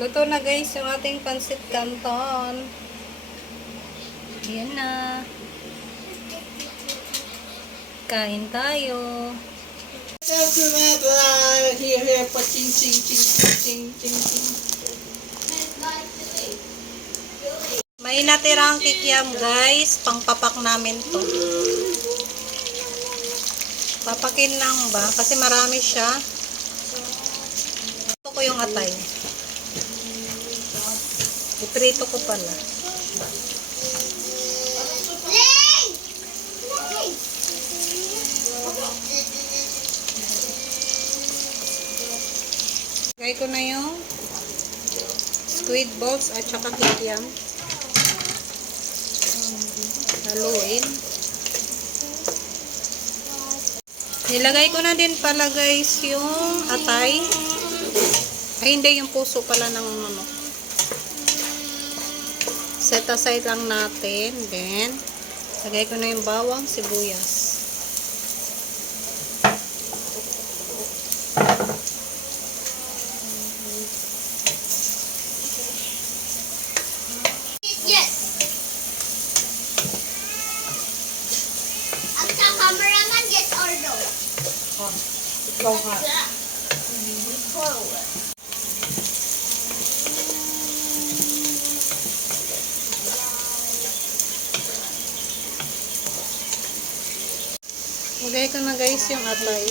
Luto na guys yung ating pansit canton. Ayan na. Kain tayo. May natirang kikiam guys. Pangpapak namin to. Papakin lang ba? Kasi marami siya. Ito ko yung atay. Iprito ko pala. Lagay ko na yung squid balls at saka kikiam. Haluin. Nilagay ko na din pala guys yung atay. Ay hindi, yung puso pala ng manok. Set aside lang natin. Then, lagay ko na yung bawang sibuyas. Yes. Ang sa cameraman gets order. Ikaw nga. Forward. Lagay ko na guys yung atay.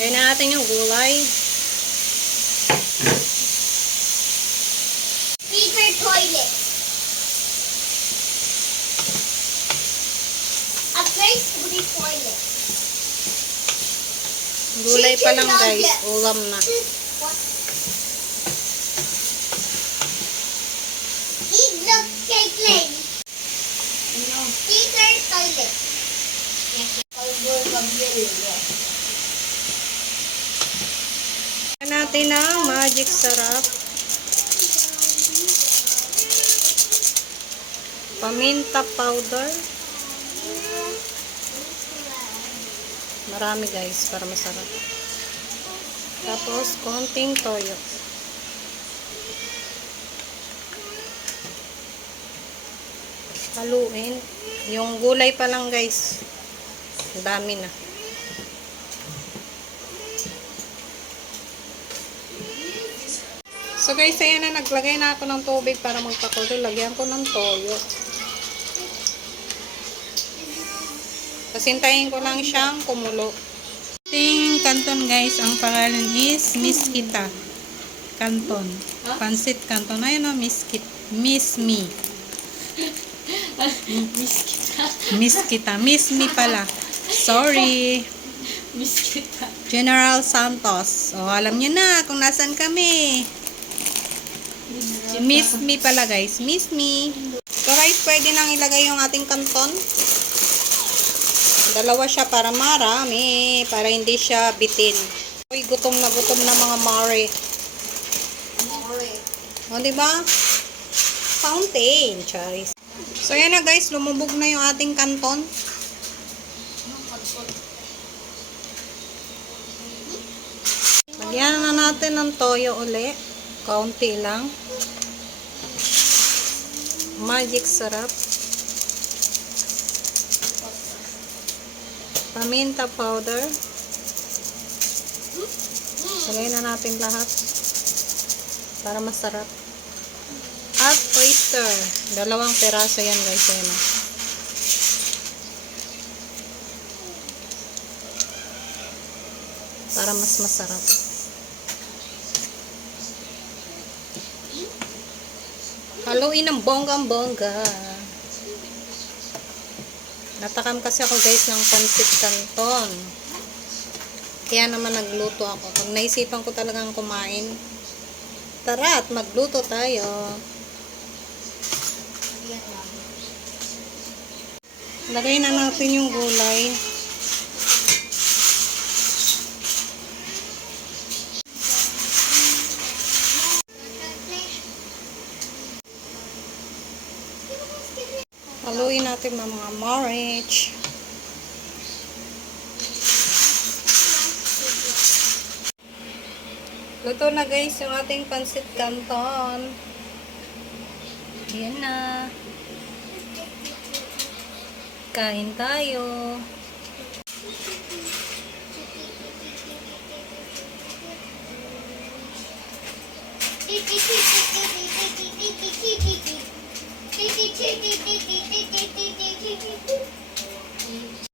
Lagay na natin yung gulay. Peter toilet. A place to be toilet. Gulay pa lang guys. Ulam na. Eat the cake lane. Peter toilet. Lagyan natin ang magic sarap. Paminta powder. Marami guys para masarap. Tapos konting toyo. Haluin. Yung gulay pa lang guys. Ang dami na. So guys, ayan na, naglagay na ako ng tubig para magpakulo. Lagyan ko ng toyo. Kasintayin ko lang siyang kumulo. Ting kanton guys, ang pangalan is Miss Kita. Kanton. Pansit kanton. Ayun o, Miss Kit. Miss Me. Miss kita. Miss Kita. Miss Me pala. Sorry. Miss kita. General Santos. O, alam niyo na kung nasan kami. Miss me pala guys. Miss me. So guys, pwede nang ilagay yung ating kanton. Dalawa siya para marami. Para hindi siya bitin. Uy, gutom na gutom na mga mare. O, diba? Fountain. Charis. So, yan na guys. Lumubog na yung ating kanton. Lagyan na natin ng toyo uli. Kaunti lang. Magic sarap. Paminta powder. Lagyan na natin lahat. Para masarap. At oyster. Dalawang peraso yan guys. Ayan. Para mas masarap. Haluin ng bonggang-bongga. Natakam kasi ako guys ng pansit canton. Kaya naman nagluto ako. Pag naisipan ko talagang kumain, tara at magluto tayo. Lagay na natin yung gulay. Haluin natin mga mga marriage. Luto na guys yung ating pansit canton. Yan na. Kain tayo. Thank